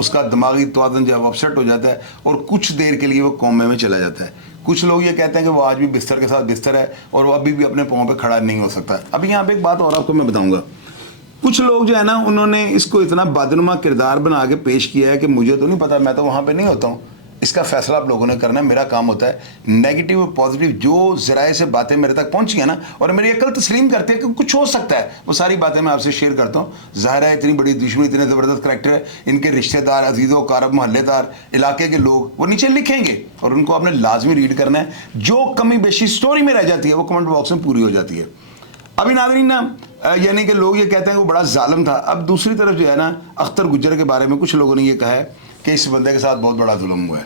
اس کا دماغی توازن جو ہے وہ اپسیٹ ہو جاتا ہے اور کچھ دیر کے لیے وہ کومے میں چلا جاتا ہے. کچھ لوگ یہ کہتے ہیں کہ وہ آج بھی بستر کے ساتھ بستر ہے اور وہ ابھی بھی اپنے پاؤں پہ کھڑا نہیں ہو سکتا. اب یہاں پہ ایک بات اور آپ کو میں بتاؤں گا. کچھ لوگ جو ہے نا انہوں نے اس کو اتنا بدنما کردار بنا کے پیش کیا ہے کہ مجھے تو نہیں پتا, میں تو وہاں پہ نہیں ہوتا ہوں. اس کا فیصلہ آپ لوگوں نے کرنا ہے. میرا کام ہوتا ہے نیگیٹو اور پازیٹیو جو ذرائع سے باتیں میرے تک پہنچی ہیں نا, اور میری عقل تسلیم کرتے ہیں کہ کچھ ہو سکتا ہے, وہ ساری باتیں میں آپ سے شیئر کرتا ہوں. ظاہر ہے اتنی بڑی دشمنی, اتنے زبردست کریکٹر ہے, ان کے رشتہ دار, عزیز و اقارب, محلے دار, علاقے کے لوگ وہ نیچے لکھیں گے اور ان کو آپ نے لازمی ریڈ کرنا ہے. جو کمی بیشی سٹوری میں رہ جاتی ہے وہ کمنٹ باکس میں پوری ہو جاتی ہے. ابھی ناظرین نا, یعنی کہ لوگ یہ کہتے ہیں کہ وہ بڑا ظالم تھا. اب دوسری طرف جو ہے نا اختر گجر کے بارے میں کچھ لوگوں نے یہ کہا ہے کہ اس بندے کے ساتھ بہت بڑا ظلم ہوا ہے.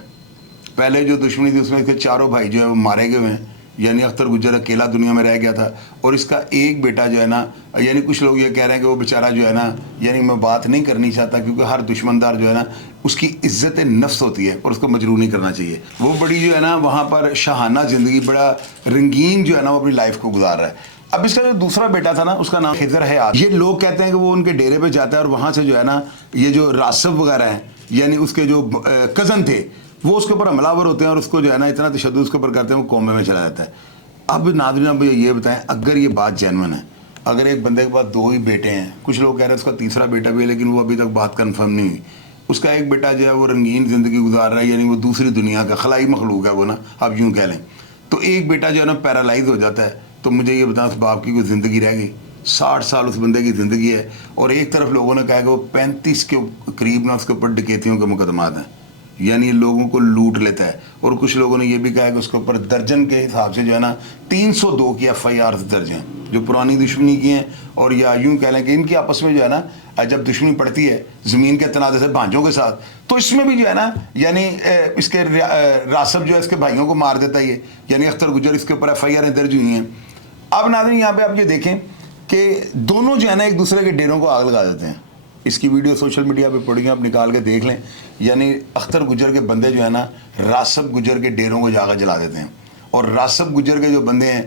پہلے جو دشمنی تھی اس میں اس کے چاروں بھائی جو ہے وہ مارے گئے ہوئے ہیں, یعنی اختر گجر اکیلا دنیا میں رہ گیا تھا اور اس کا ایک بیٹا جو ہے نا, یعنی کچھ لوگ یہ کہہ رہے ہیں کہ وہ بیچارہ جو ہے نا, یعنی میں بات نہیں کرنی چاہتا کیونکہ ہر دشمندار جو ہے نا اس کی عزت نفس ہوتی ہے اور اس کو مجروح نہیں کرنا چاہیے. وہ بڑی جو ہے نا وہاں پر شاہانہ زندگی, بڑا رنگین جو ہے نا وہ اپنی لائف کو گزار رہا ہے. اب اس کا جو دوسرا بیٹا تھا نا اس کا نام خضر ہے. یہ لوگ کہتے ہیں کہ وہ ان کے ڈیرے پہ جاتا ہے اور وہاں سے جو ہے نا یہ جو راسب وغیرہ ہیں, یعنی اس کے جو کزن تھے, وہ اس کے اوپر حملہ ور ہوتے ہیں اور اس کو جو ہے نا اتنا تشدد اس کے اوپر کرتے ہیں وہ کومے میں چلا جاتا ہے. اب ناظرین اب یہ بتائیں, اگر یہ بات جینون ہے, اگر ایک بندے کے پاس 2 ہی بیٹے ہیں, کچھ لوگ کہہ رہے ہیں اس کا تیسرا بیٹا بھی ہے لیکن وہ ابھی تک بات کنفرم نہیں ہوئی, اس کا ایک بیٹا جو ہے وہ رنگین زندگی گزار رہا ہے, یعنی وہ دوسری دنیا کا خلائی مخلوق ہے وہ نا, آپ یوں کہہ لیں, تو ایک بیٹا جو ہے نا پیرالائز ہو جاتا ہے, تو مجھے یہ بتائیں اس باپ کی کوئی زندگی رہ گئی؟ 60 سال اس بندے کی زندگی ہے اور ایک طرف لوگوں نے کہا کہ وہ 35 کے قریب نا اس کے اوپر ڈکیتیوں کے مقدمات ہیں, یعنی لوگوں کو لوٹ لیتا ہے. اور کچھ لوگوں نے یہ بھی کہا کہ اس کے اوپر درجن کے حساب سے جو ہے نا 302 کی FIR درج ہیں جو پرانی دشمنی کی ہیں, اور یا یوں کہہ لیں کہ ان کی آپس میں جو ہے نا جب دشمنی پڑتی ہے زمین کے تنازع سے بھانجوں کے ساتھ, تو اس میں بھی جو ہے نا یعنی اس کے راسب جو ہے اس کے بھائیوں کو مار دیتا ہے یہ, یعنی اختر گجر اس کے اوپر FIR درج ہوئی ہیں. اب ناظرین یہاں پہ آپ یہ دیکھیں کہ دونوں جو ہے نا ایک دوسرے کے ڈیروں کو آگ لگا دیتے ہیں. اس کی ویڈیو سوشل میڈیا پہ پڑی ہیں, آپ نکال کے دیکھ لیں. یعنی اختر گجر کے بندے جو ہے نا راسب گجر کے ڈیروں کو جا کر جلا دیتے ہیں, اور راسب گجر کے جو بندے ہیں,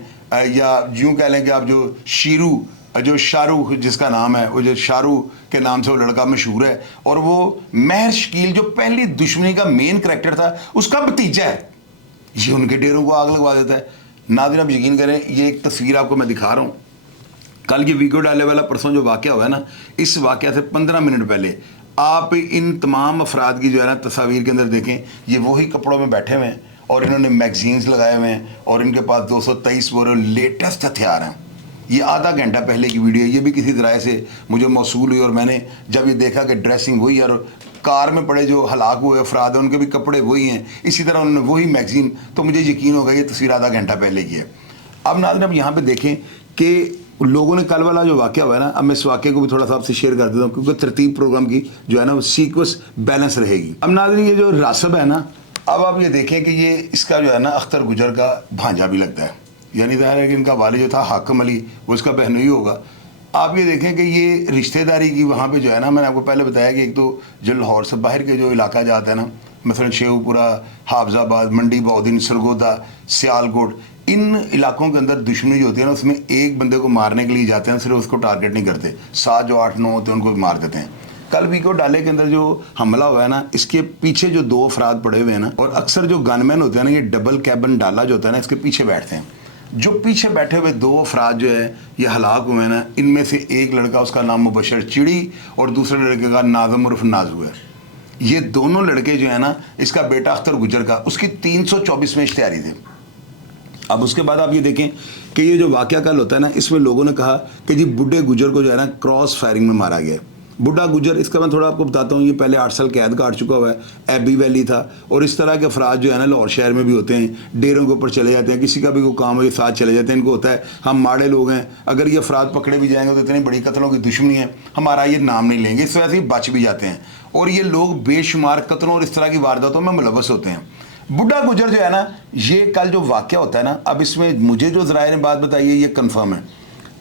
یا یوں کہہ لیں کہ آپ جو شیرو, جو شارو جس کا نام ہے, وہ جو شارو کے نام سے وہ لڑکا مشہور ہے, اور وہ مہر شکیل جو پہلی دشمنی کا مین کریکٹر تھا اس کا بھتیجا ہے, یہ ان کے ڈیروں کو آگ لگوا دیتا ہے. ناظرین آپ یقین کریں, یہ ایک تصویر آپ کو میں دکھا رہا ہوں. کل یہ ویڈیو ڈالنے والا پرسوں جو واقعہ ہوا ہے نا, اس واقعہ سے 15 منٹ پہلے آپ ان تمام افراد کی جو ہے نا تصاویر کے اندر دیکھیں, یہ وہی کپڑوں میں بیٹھے ہوئے ہیں اور انہوں نے میگزینز لگائے ہوئے ہیں اور ان کے پاس 223 وہ لیٹسٹ ہتھیار ہیں. یہ آدھا گھنٹہ پہلے کی ویڈیو ہے, یہ بھی کسی ذرائع سے مجھے موصول ہوئی, اور میں نے جب یہ دیکھا کہ ڈریسنگ وہی اور کار میں پڑے جو ہلاک ہوئے افراد ہیں ان کے بھی کپڑے وہی ہیں, اسی طرح انہوں نے وہی میگزین, تو مجھے یقین ہوگا یہ تصویر آدھا گھنٹہ پہلے کی ہے. اب ناظرین اب یہاں پہ دیکھیں کہ لوگوں نے کل والا جو واقعہ ہوا ہے نا, اب میں اس واقعے کو بھی تھوڑا سا آپ سے شیئر کر دیتا ہوں کیونکہ ترتیب پروگرام کی جو ہے نا وہ سیکوینس بیلنس رہے گی. اب ناظرین یہ جو راسب ہے نا, اب آپ یہ دیکھیں کہ یہ اس کا جو ہے نا اختر گجر کا بھانجا بھی لگتا ہے, یعنی ظاہر ہے کہ ان کا والد جو تھا حاکم علی وہ اس کا بہنوئی ہوگا. آپ یہ دیکھیں کہ یہ رشتہ داری کی وہاں پہ جو ہے نا, میں نے آپ کو پہلے بتایا کہ ایک تو جو لاہور سے باہر کے جو علاقہ جاتا ہے نا, مثلا شیو پورہ, حافظ آباد, منڈی بہودین, سرگودا, سیال کوٹ, ان علاقوں کے اندر دشمنی جو ہوتی ہے نا اس میں ایک بندے کو مارنے کے لیے جاتے ہیں, صرف اس کو ٹارگٹ نہیں کرتے, 7 جو 8 9 ہوتے ہیں ان کو بھی مار دیتے ہیں. کل ویکو ڈالے کے اندر جو حملہ ہوا ہے نا, اس کے پیچھے جو 2 افراد پڑے ہوئے ہیں نا, اور اکثر جو گن مین ہوتے ہیں نا, یہ ڈبل کیبن ڈالا جو ہوتا ہے نا اس کے پیچھے بیٹھتے ہیں. جو پیچھے بیٹھے ہوئے 2 افراد جو ہے یہ ہلاک ہوئے ہیں نا, ان میں سے ایک لڑکا اس کا نام مبشر چڑی اور دوسرے لڑکے کا ناظم عرف نازو ہے. یہ دونوں لڑکے جو ہیں نا, اس کا بیٹا اختر گجر کا, اس کی 324 میں اشتہاری تھے. اب اس کے بعد آپ یہ دیکھیں کہ یہ جو واقعہ کل ہوتا ہے نا, اس میں لوگوں نے کہا کہ جی بڈھے گجر کو جو ہے نا کراس فائرنگ میں مارا گیا. بڈھا گجر, اس کا میں تھوڑا آپ کو بتاتا ہوں, یہ پہلے 8 سال قید کاٹ چکا ہوا ہے, ایبی ویلی تھا, اور اس طرح کے افراد جو ہے نا لاہور شہر میں بھی ہوتے ہیں, ڈیروں کے اوپر چلے جاتے ہیں, کسی کا بھی کوئی کام ہو یہ ساتھ چلے جاتے ہیں. ان کو ہوتا ہے ہم ماڑے لوگ ہیں, اگر یہ افراد پکڑے بھی جائیں گے تو اتنی بڑی قتلوں کی دشمنی ہے, ہمارا یہ نام نہیں لیں گے, اس وجہ سے ہی بچ بھی جاتے ہیں, اور یہ لوگ بے شمار قتلوں اور اس طرح کی وارداتوں میں ملوث ہوتے ہیں. بڈھا گجر جو ہے نا, یہ کل جو واقعہ ہوتا ہے نا, اب اس میں مجھے جو ذرائع نے بات بتائی ہے یہ کنفرم ہے.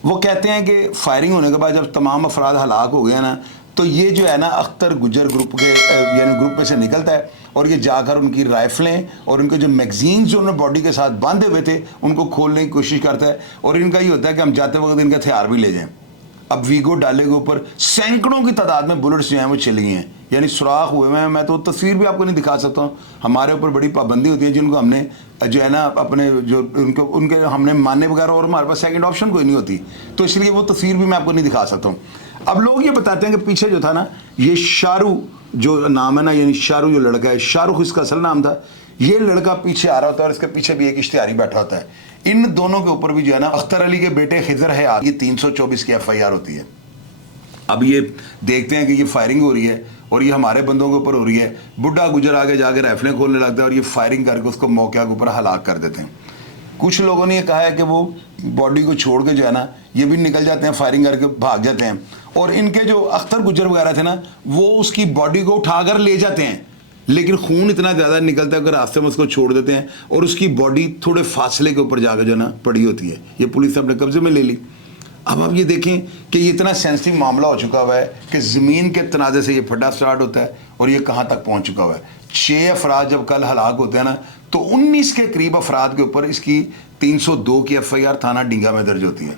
وہ کہتے ہیں کہ فائرنگ ہونے کے بعد جب تمام افراد ہلاک ہو گئے نا, تو یہ جو ہے نا اختر گجر گروپ کے یعنی گروپ میں سے نکلتا ہے اور یہ جا کر ان کی رائفلیں اور ان کے جو میگزینز جو انہوں نے باڈی کے ساتھ باندھے ہوئے تھے ان کو کھولنے کی کوشش کرتا ہے, اور ان کا یہ ہوتا ہے کہ ہم جاتے وقت ان کا ہتھیار بھی لے جائیں. اب ویگو ڈالے کے اوپر سینکڑوں کی تعداد میں بلٹس جو ہیں وہ چلی ہیں. یعنی سوراخ ہوئے ہیں. میں تو تصویر بھی آپ کو نہیں دکھا سکتا ہوں. ہمارے اوپر بڑی پابندی ہوتی ہے جن کو ہم نے جو ہے نا اپنے جو ان کے ہم نے ماننے وغیرہ, اور ہمارے پاس سیکنڈ آپشن کوئی نہیں ہوتی, تو اس لیے وہ تصویر بھی میں آپ کو نہیں دکھا سکتا ہوں. اب لوگ یہ بتاتے ہیں کہ پیچھے جو تھا نا یہ شارو جو نام ہے نا, یعنی شارو جو لڑکا ہے, شاہ رخ اس کا اصل نام تھا, یہ لڑکا پیچھے آ رہا ہوتا ہے اور اس کے پیچھے بھی ایک اشتہاری بیٹھا ہوتا ہے. ان دونوں کے اوپر بھی جو ہے نا اختر علی کے بیٹے خضر حیات کی 324 کی FIR ہوتی ہے. اب یہ دیکھتے ہیں کہ یہ فائرنگ ہو رہی ہے اور یہ ہمارے بندوں کے اوپر ہو رہی ہے. بڈھا گجر آگے جا کے رائفلیں کھولنے لگتا ہے اور یہ فائرنگ کر کے اس کو موقع کے اوپر ہلاک کر دیتے ہیں. کچھ لوگوں نے یہ کہا ہے کہ وہ باڈی کو چھوڑ کے جو ہے نا یہ بھی نکل جاتے ہیں, فائرنگ کر کے بھاگ جاتے ہیں, اور ان کے جو اختر گجر وغیرہ تھے نا وہ اس کی باڈی کو اٹھا کر لے جاتے ہیں, لیکن خون اتنا زیادہ نکلتا ہے کہ راستے میں اس کو چھوڑ دیتے ہیں اور اس کی باڈی تھوڑے فاصلے کے اوپر جا کے جو ہے نا پڑی ہوتی ہے. یہ پولیس نے اپنے قبضے میں لے لی. اب آپ یہ دیکھیں کہ یہ اتنا سینسٹیو معاملہ ہو چکا ہوا ہے کہ زمین کے تنازع سے یہ پھڈا سٹارٹ ہوتا ہے اور یہ کہاں تک پہنچ چکا ہوا ہے. 6 افراد جب کل ہلاک ہوتے ہیں نا تو 19 کے قریب افراد کے اوپر اس کی 302 کی FIR تھانہ ڈینگا میں درج ہوتی ہے.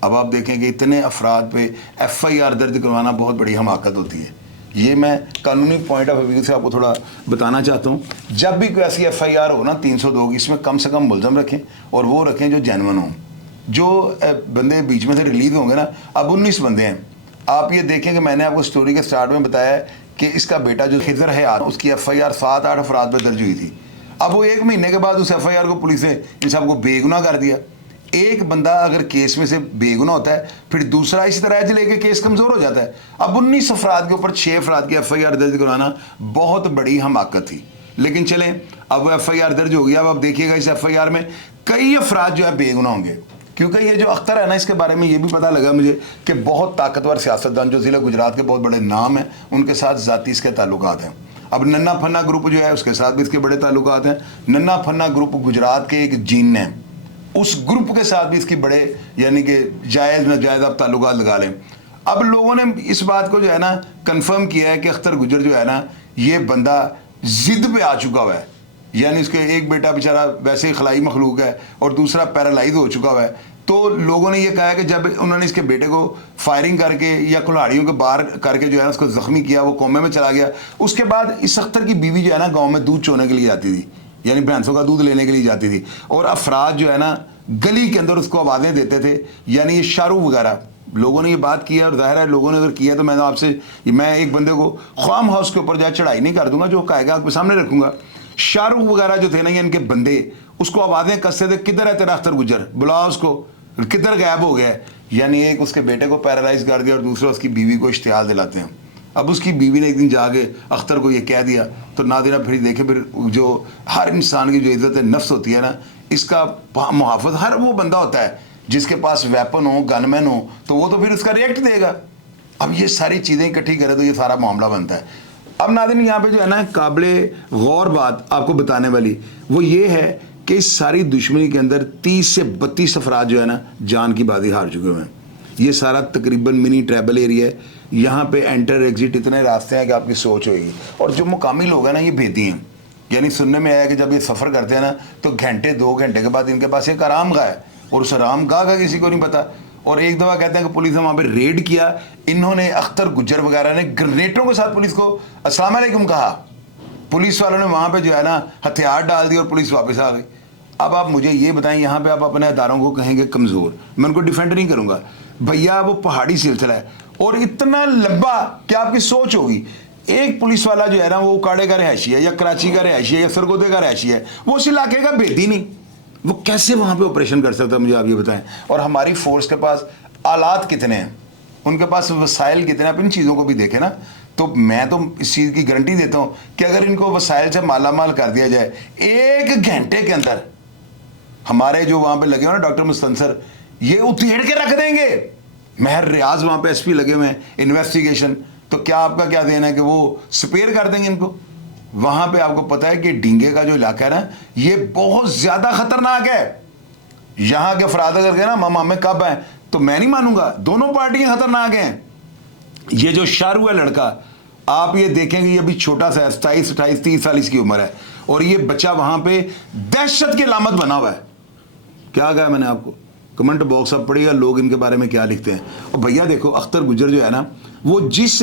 اب آپ دیکھیں کہ اتنے افراد پہ FIR درج کروانا بہت بڑی حماقت ہوتی ہے. یہ میں قانونی پوائنٹ آف ویو سے آپ کو تھوڑا بتانا چاہتا ہوں. جب بھی کوئی ایسی FIR ہو نا 302 کی, اس میں کم سے کم ملزم رکھیں اور وہ رکھیں جو جینون ہوں. جو بندے بیچ میں سے ریلیز ہوں گے نا, اب 19 بندے ہیں. آپ یہ دیکھیں کہ میں نے آپ کو سٹوری کے سٹارٹ میں بتایا ہے کہ اس کا بیٹا جو خضر حیات, اس کی FIR 7-8 افراد پہ درج ہوئی تھی. اب وہ 1 مہینے کے بعد اس FIR کو پولیس نے ان سب کو بے گناہ کر دیا. ایک بندہ اگر کیس میں سے بے گناہ ہوتا ہے پھر دوسرا اسی طرح لے کے کیس کمزور ہو جاتا ہے. اب 19 افراد کے اوپر 6 افراد کی FIR درج کرانا بہت بڑی حماقت تھی. لیکن چلیں اب وہ FIR درج ہو گیا. اب آپ دیکھیے گا اس FIR میں کئی افراد جو ہے بے گناہ ہوں گے, کیونکہ یہ جو اختر ہے نا اس کے بارے میں یہ بھی پتہ لگا مجھے کہ بہت طاقتور سیاستدان جو ضلع گجرات کے بہت بڑے نام ہیں ان کے ساتھ ذاتی اس کے تعلقات ہیں. اب ننا پھنا گروپ جو ہے اس کے ساتھ بھی اس کے بڑے تعلقات ہیں. ننا پھنا گروپ گجرات کے ایک جین ہے, اس گروپ کے ساتھ بھی اس کی بڑے یعنی کہ جائز ناجائز آپ تعلقات لگا لیں. اب لوگوں نے اس بات کو جو ہے نا کنفرم کیا ہے کہ اختر گجر جو ہے نا یہ بندہ ضد پہ آ چکا ہوا ہے. یعنی اس کے ایک بیٹا بیچارہ ویسے ہی خلائی مخلوق ہے اور دوسرا پیرالائز ہو چکا ہوا ہے. تو لوگوں نے یہ کہا ہے کہ جب انہوں نے اس کے بیٹے کو فائرنگ کر کے یا کلہاڑیوں کے باہر کر کے جو ہے اس کو زخمی کیا, وہ کومے میں چلا گیا. اس کے بعد اس اختر کی بیوی جو ہے نا گاؤں میں دودھ چونے کے لیے جاتی تھی, یعنی بھینسوں کا دودھ لینے کے لیے جاتی تھی, اور افراد جو ہے نا گلی کے اندر اس کو آوازیں دیتے تھے, یعنی یہ شارو وغیرہ. لوگوں نے یہ بات کی ہے اور ظاہر ہے لوگوں نے اگر کیا تو میں آپ سے میں ایک بندے کو خام ہاؤس کے اوپر جائے چڑھائی نہیں کر دوں گا, جو کہے گا آپ کے سامنے رکھوں گا. شارو وغیرہ جو تھے نا ان کے بندے اس کو آوازیں کستے تھے, کدھر ہے تیرا اختر گجر, بلا اس کو, کدھر غائب ہو گیا ہے. یعنی ایک اس کے بیٹے کو پیرالائز کر دیا اور دوسرا اس کی بیوی کو اشتعال دلاتے ہیں. اب اس کی بیوی نے ایک دن جا کے اختر کو یہ کہہ دیا تو نادرہ پھر دیکھیں پھر جو ہر انسان کی جو عزت نفس ہوتی ہے نا اس کا محافظ ہر وہ بندہ ہوتا ہے جس کے پاس ویپن ہو, گن مین ہو, تو وہ تو پھر اس کا ریئیکٹ دے گا. اب یہ ساری چیزیں اکٹھی کرے تو یہ سارا معاملہ بنتا ہے. اب ناظرین یہاں پہ جو ہے نا قابل غور بات آپ کو بتانے والی وہ یہ ہے کہ اس ساری دشمنی کے اندر 30 سے 32 افراد جو ہے نا جان کی بازی ہار چکے ہوئے ہیں. یہ سارا تقریباً منی ٹریبل ایریا ہے. یہاں پہ انٹر ایگزٹ اتنے راستے ہیں کہ آپ کی سوچ ہوئے گی. اور جو مقامی لوگ ہیں نا یہ بھیتی ہیں, یعنی سننے میں آیا کہ جب یہ سفر کرتے ہیں نا تو گھنٹے 2 گھنٹے کے بعد ان کے پاس ایک آرام گاہ ہے اور اس آرام گاہ کا کسی کو نہیں پتا. اور ایک دفعہ کہتے ہیں کہ پولیس نے وہاں پہ ریڈ کیا, انہوں نے اختر گجر وغیرہ نے گرنیٹوں کے ساتھ پولیس کو السلام علیکم کہا. پولیس والوں نے وہاں پہ جو ہے نا ہتھیار ڈال دی اور پولیس واپس آ گئی. اب آپ مجھے یہ بتائیں یہاں پہ آپ اپنے اداروں کو کہیں گے کمزور, میں ان کو ڈیفینڈ نہیں کروں گا بھیا, وہ پہاڑی سلسلہ ہے اور اتنا لمبا کہ آپ کی سوچ ہوگی. ایک پولیس والا جو ہے نا وہ اکاڑے کا رہائشی ہے یا کراچی کا رہائشی ہے یا سرگودے کا رہائشی ہے, وہ اس علاقے کا بھیتی نہیں, وہ کیسے وہاں پہ آپریشن کر سکتا ہے مجھے آپ یہ بتائیں. اور ہماری فورس کے پاس آلات کتنے ہیں, ان کے پاس وسائل کتنے ہیں, آپ ان چیزوں کو بھی دیکھیں نا. تو میں تو اس چیز کی گارنٹی دیتا ہوں کہ اگر ان کو وسائل سے مالا مال کر دیا جائے 1 گھنٹے کے اندر ہمارے جو وہاں پہ لگے ہوئے نا ڈاکٹر مستنصر یہ اتھیڑ کے رکھ دیں گے. مہر ریاض وہاں پہ SP لگے ہوئے ہیں انویسٹیگیشن, تو کیا آپ کا کیا دینا ہے کہ وہ سپیئر کر دیں گے ان کو. وہاں پہ آپ کو پتا ہے کہ ڈینگے کا جو علاقہ ہے نا یہ بہت زیادہ خطرناک ہے. یہاں کے افراد اگر کہیں نا ماما میں کب ہیں تو میں نہیں مانوں گا, دونوں پارٹیاں خطرناک ہیں. یہ جو شارو ہے لڑکا آپ یہ دیکھیں گے یہ ابھی چھوٹا سا ہے, 27 28 30 سال اس کی عمر ہے, اور یہ بچہ وہاں پہ دہشت کی علامت بنا ہوا ہے. کیا کہا میں نے آپ کو, کمنٹ باکس اب پڑھیے گا لوگ ان کے بارے میں کیا لکھتے ہیں. اور بھیا دیکھو اختر گجر جو ہے نا وہ جس